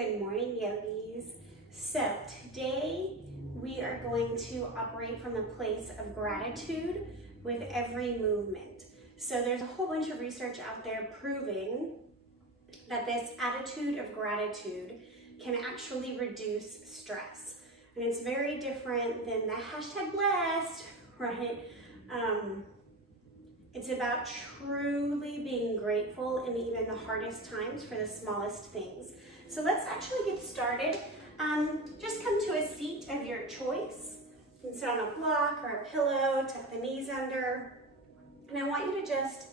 Good morning, yogis. So today we are going to operate from a place of gratitude with every movement. So there's a whole bunch of research out there proving that this attitude of gratitude can actually reduce stress. And it's very different than the hashtag blessed, right? It's about truly being grateful in even the hardest times for the smallest things. So let's actually get started. Just come to a seat of your choice. You can sit on a block or a pillow, tuck the knees under. And I want you to just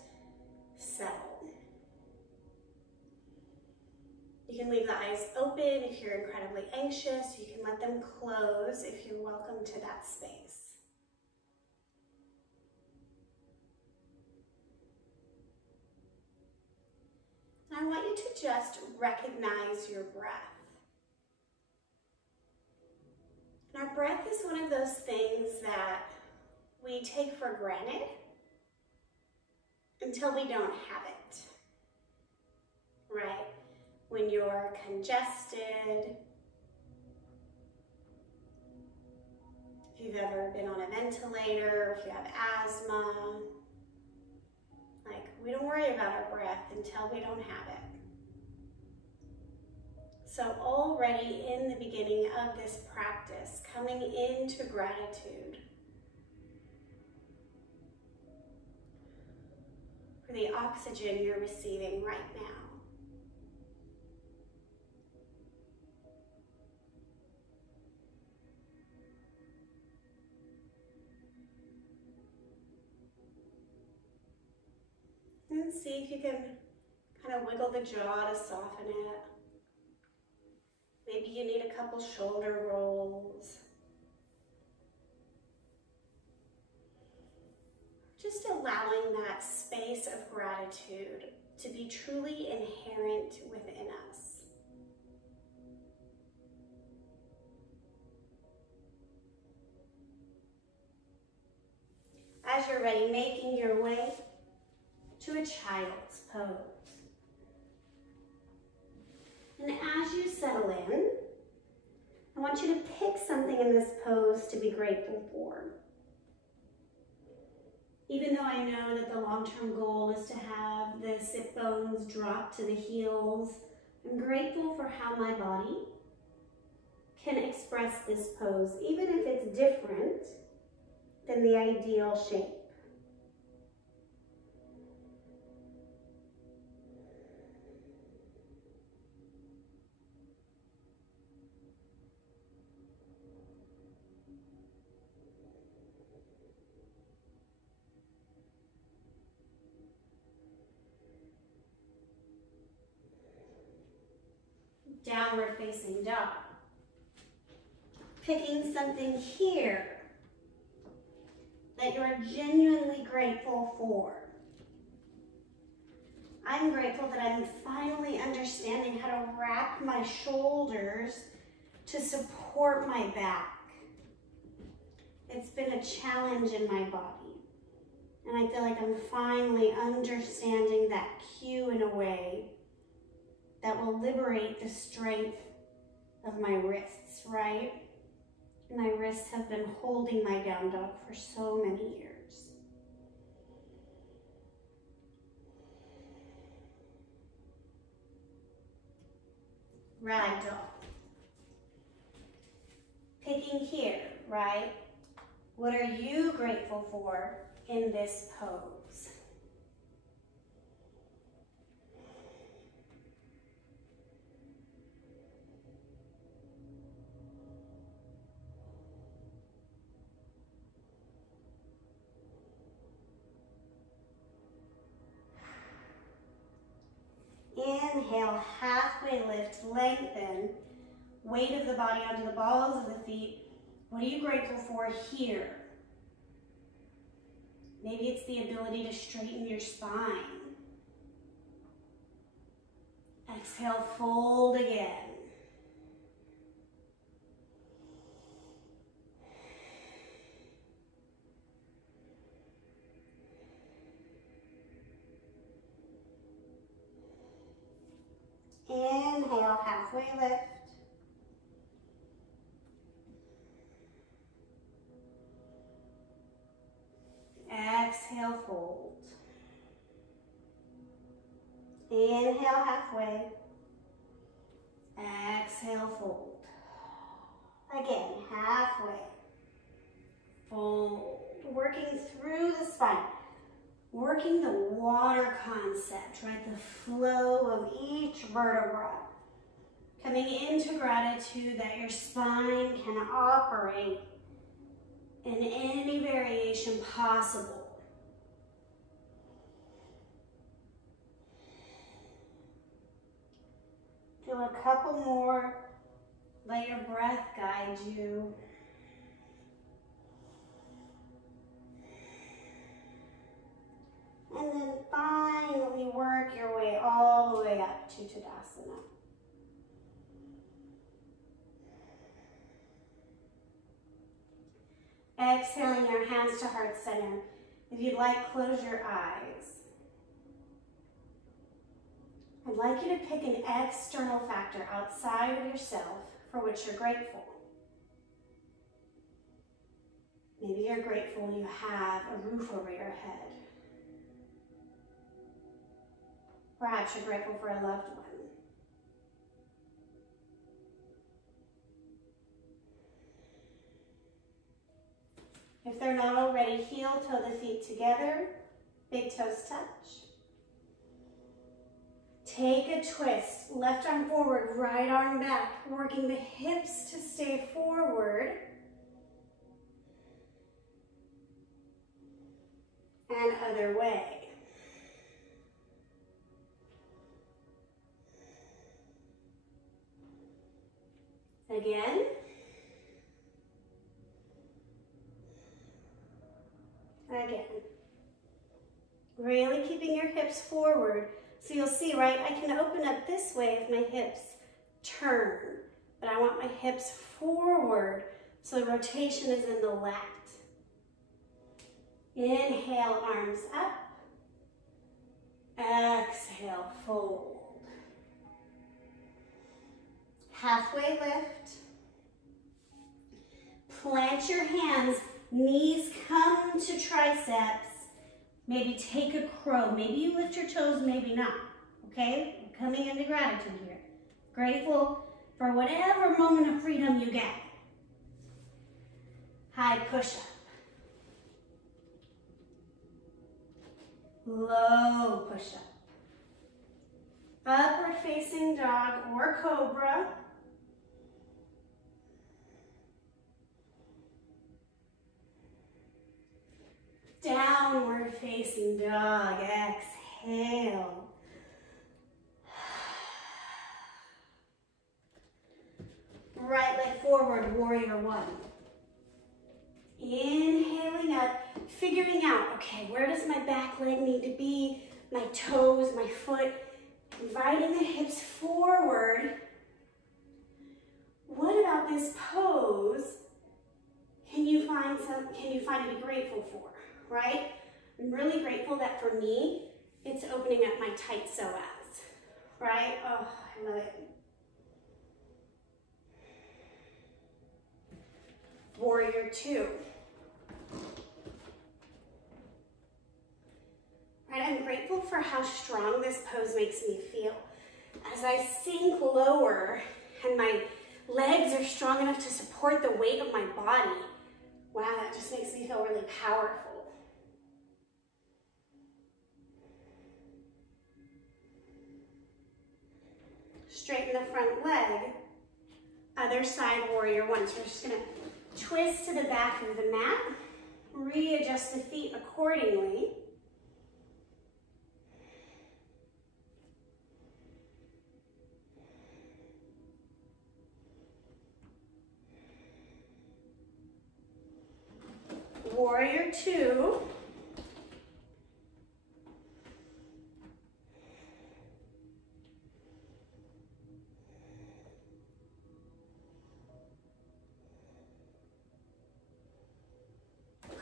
settle. You can leave the eyes open if you're incredibly anxious. You can let them close if you're welcome to that space. I want you to just recognize your breath. And our breath is one of those things that we take for granted until we don't have it, right? When you're congested, if you've ever been on a ventilator, if you have asthma, we don't worry about our breath until we don't have it. So already in the beginning of this practice, coming into gratitude for the oxygen you're receiving right now. And see if you can kind of wiggle the jaw to soften it. Maybe you need a couple shoulder rolls. Just allowing that space of gratitude to be truly inherent within us. As you're ready, making your way to a child's pose. And as you settle in, I want you to pick something in this pose to be grateful for. Even though I know that the long-term goal is to have the sit bones drop to the heels, I'm grateful for how my body can express this pose, even if it's different than the ideal shape. Downward facing dog. Picking something here that you're genuinely grateful for. I'm grateful that I'm finally understanding how to wrap my shoulders to support my back. It's been a challenge in my body, and I feel like I'm finally understanding that cue in a way that will liberate the strength of my wrists, right? My wrists have been holding my down dog for so many years. Ragdoll. Picking here, right? What are you grateful for in this pose? Inhale, halfway lift, lengthen. Weight of the body onto the balls of the feet. What are you grateful for here? Maybe it's the ability to straighten your spine. Exhale, fold again. Inhale, halfway lift. Exhale, fold. Inhale, halfway. Exhale, fold. Again, halfway. Fold. Working through the spine. Working the water concept, right? The flow of each vertebra. Coming into gratitude that your spine can operate in any variation possible. Do a couple more. Let your breath guide you. And then finally work your way all the way up to Tadasana. Exhaling your hands to heart center. If you'd like, close your eyes. I'd like you to pick an external factor outside of yourself for which you're grateful. Maybe you're grateful you have a roof over your head. Perhaps you're grateful for a loved one. If they're not already, heel toe the feet together, big toes touch. Take a twist, left arm forward, right arm back, working the hips to stay forward. And other way. Again. Again. Really keeping your hips forward. So you'll see, right, I can open up this way if my hips turn, but I want my hips forward so the rotation is in the lat. Inhale, arms up. Exhale, fold. Halfway lift. Plant your hands, knees come to triceps. Maybe take a crow. Maybe you lift your toes, maybe not. Okay? I'm coming into gratitude here. Grateful for whatever moment of freedom you get. High push-up. Low push-up. Upward facing dog or cobra. Downward facing dog. Exhale. Right leg forward, warrior one. Inhaling up, figuring out, okay, where does my back leg need to be? My toes, my foot. Inviting the hips forward. What about this pose can you find to be grateful for, right? I'm really grateful that for me, it's opening up my tight psoas, right? Oh, I love it. Warrior two. Right, I'm grateful for how strong this pose makes me feel. As I sink lower and my legs are strong enough to support the weight of my body, wow, that just makes me feel really powerful. Straighten the front leg. Other side, warrior one. So we're just gonna twist to the back of the mat. Readjust the feet accordingly. Warrior two.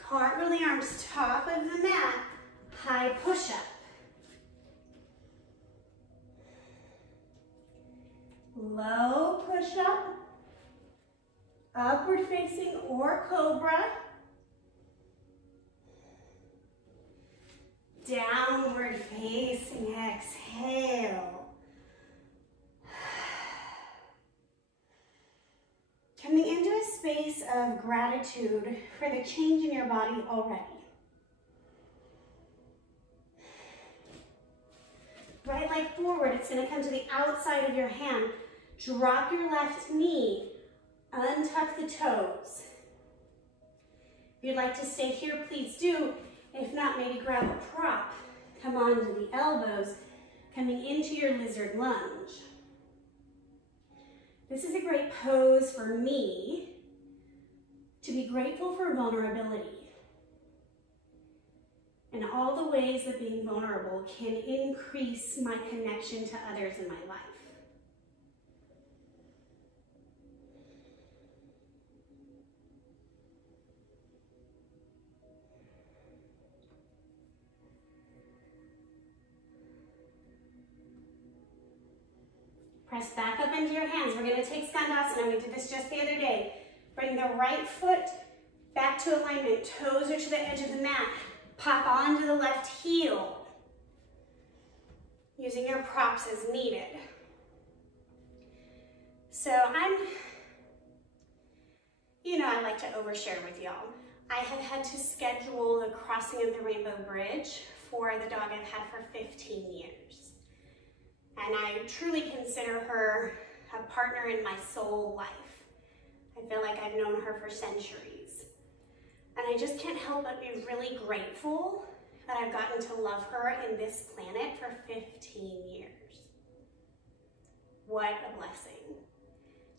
Cartwheel the arms top of the mat, high push-up. Low slow push-up, upward facing or cobra, downward facing, exhale. Coming into a space of gratitude for the change in your body already. Right leg forward, it's going to come to the outside of your hand. Drop your left knee, untuck the toes. If you'd like to stay here, please do. If not, maybe grab a prop. Come onto the elbows, coming into your lizard lunge. This is a great pose for me to be grateful for vulnerability and all the ways that being vulnerable can increase my connection to others in my life. Press back up into your hands. We're going to take Skandasana. We did this just the other day. Bring the right foot back to alignment. Toes are to the edge of the mat. Pop onto the left heel. Using your props as needed. So I like to overshare with y'all. I have had to schedule the crossing of the Rainbow Bridge for the dog I've had for 15 years. And I truly consider her a partner in my soul life. I feel like I've known her for centuries. And I just can't help but be really grateful that I've gotten to love her in this planet for 15 years. What a blessing.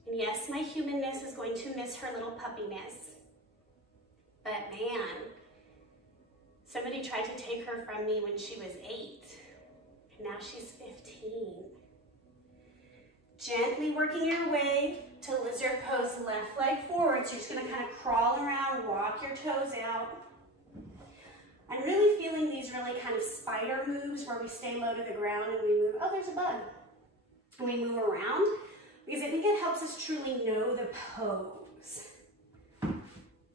And yes, my humanness is going to miss her little puppiness. But man, somebody tried to take her from me when she was 8. And now she's 15. Gently working your way to lizard pose, left leg forward. So you're just gonna kind of crawl around, walk your toes out. I'm really feeling these really kind of spider moves where we stay low to the ground and we move, oh, there's a bug. And we move around because I think it helps us truly know the pose.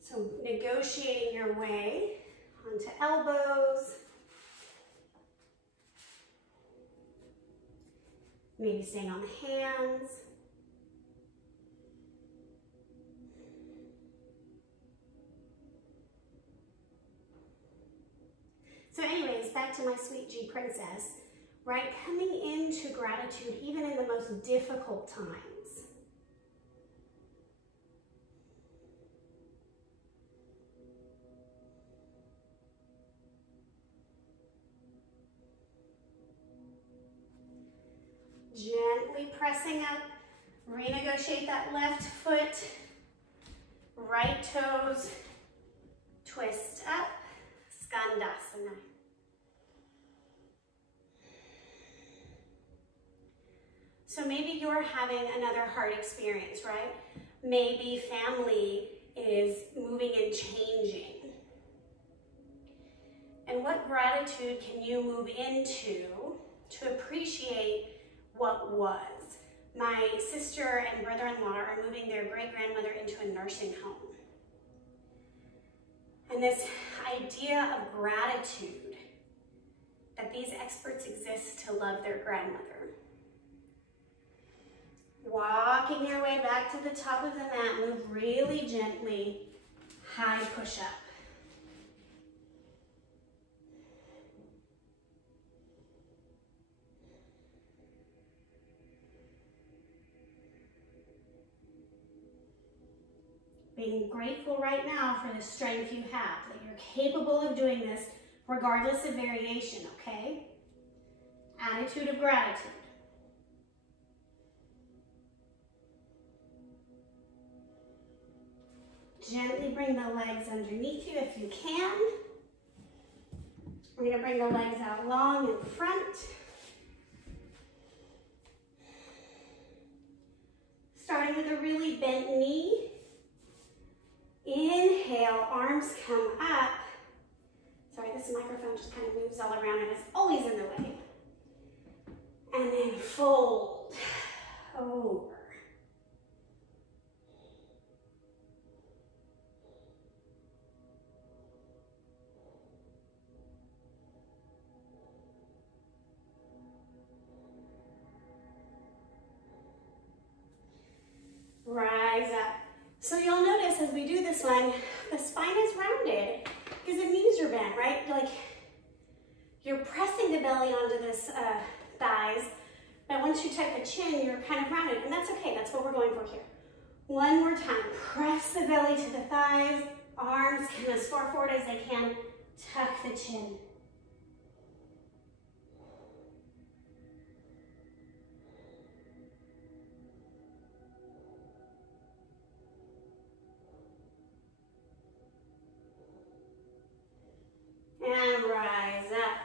So negotiating your way onto elbows. Maybe staying on the hands. So anyways, back to my sweet G princess, right? Coming into gratitude even in the most difficult times. Gently pressing up, renegotiate that left foot, right toes, twist up, Skandasana. So maybe you're having another hard experience, right? Maybe family is moving and changing. And what gratitude can you move into to appreciate what was? My sister and brother-in-law are moving their great-grandmother into a nursing home. And this idea of gratitude, that these experts exist to love their grandmother. Walking your way back to the top of the mat, move really gently, high push-up. Being grateful right now for the strength you have, that you're capable of doing this regardless of variation, okay? Attitude of gratitude. Gently bring the legs underneath you if you can. We're going to bring the legs out long in front. Starting with a really bent knee. Inhale, arms come up. Sorry, this microphone just kind of moves all around and is always in the way. And then fold over. Rise up. So you'll notice as we do this one, the spine is rounded because it means you're bent, right? Like you're pressing the belly onto this thighs, but once you tuck the chin, you're kind of rounded, and that's okay. That's what we're going for here. One more time. Press the belly to the thighs, arms come as far forward as they can. Tuck the chin. And rise up.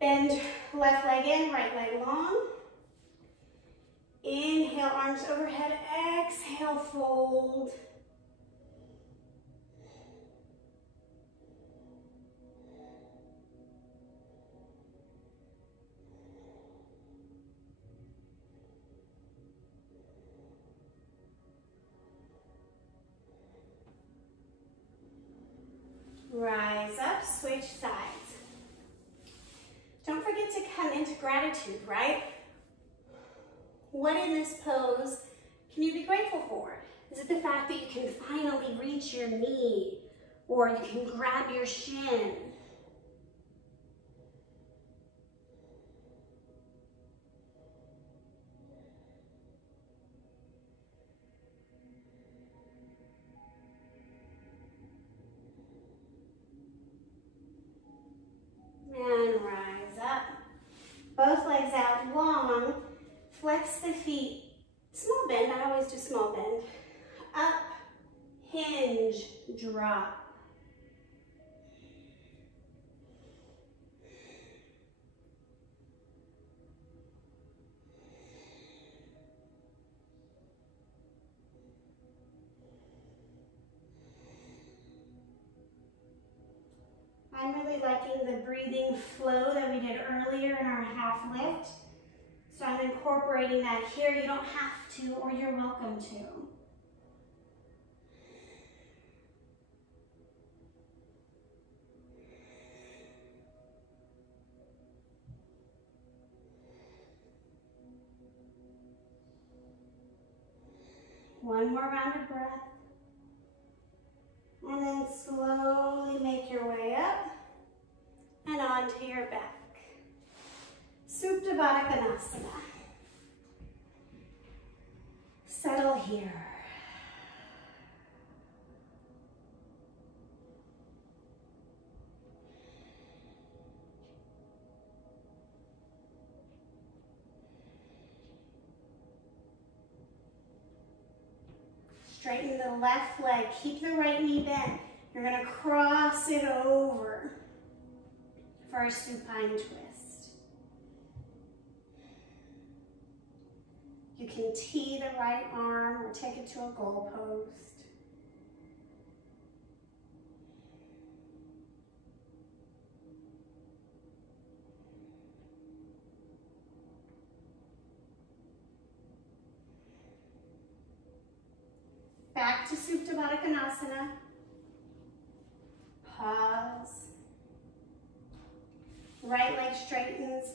Bend left leg in, right leg long. Inhale, arms overhead. Exhale, fold. Rise up, switch sides. Don't forget to come into gratitude, right? What in this pose can you be grateful for? Is it the fact that you can finally reach your knee, or you can grab your shin? And rise up. Both legs out long. Flex the feet. Small bend, I always do small bend. Up, hinge, drop. I'm really liking the breathing flow that we did earlier in our half lift. So I'm incorporating that here. You don't have to, or you're welcome to. One more round of breath. And then slowly make your way up and onto your back. Supta Baddha Konasana. Settle here. Straighten the left leg. Keep the right knee bent. You're going to cross it over for a supine twist. You can tee the right arm or take it to a goal post. Back to Supta Baddha Konasana. Pause. Right leg straightens,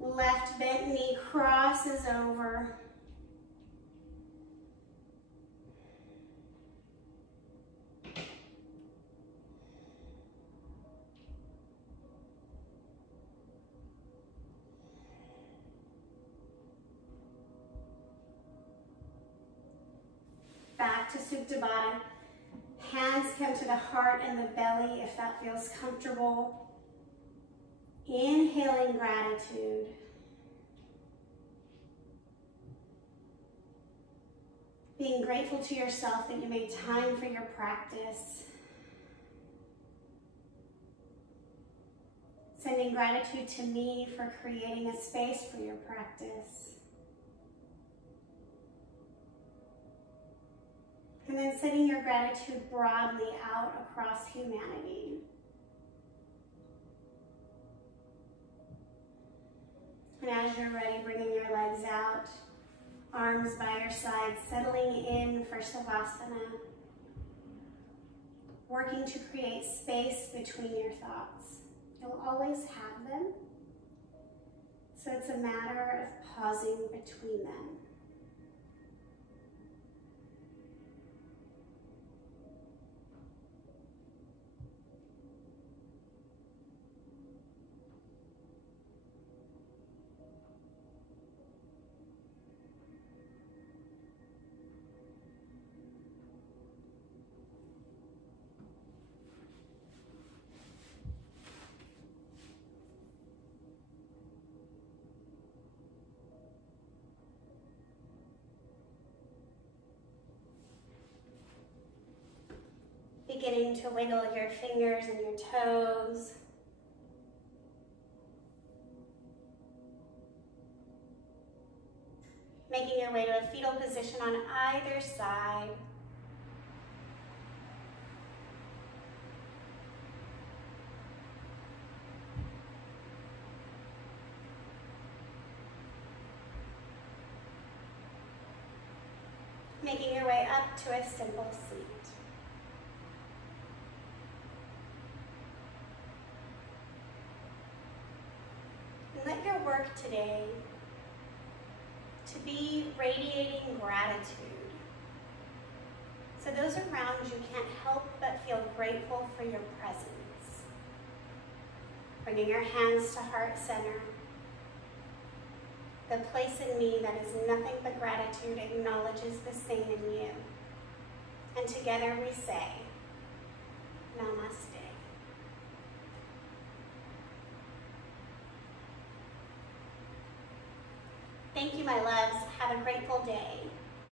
left bent knee crosses over. Back to Supta Baddha. Hands come to the heart and the belly if that feels comfortable. Inhaling gratitude. Being grateful to yourself that you made time for your practice. Sending gratitude to me for creating a space for your practice. And then sending your gratitude broadly out across humanity. And as you're ready, bringing your legs out, arms by your side, settling in for Savasana. Working to create space between your thoughts. You'll always have them, so it's a matter of pausing between them. Beginning to wiggle your fingers and your toes. Making your way to a fetal position on either side. Making your way up to a simple seat. And let your work today to be radiating gratitude. So those around you can't help but feel grateful for your presence. Bringing your hands to heart center. The place in me that is nothing but gratitude acknowledges the same in you. And together we say, Namaste. Thank you, my loves. Have a grateful day.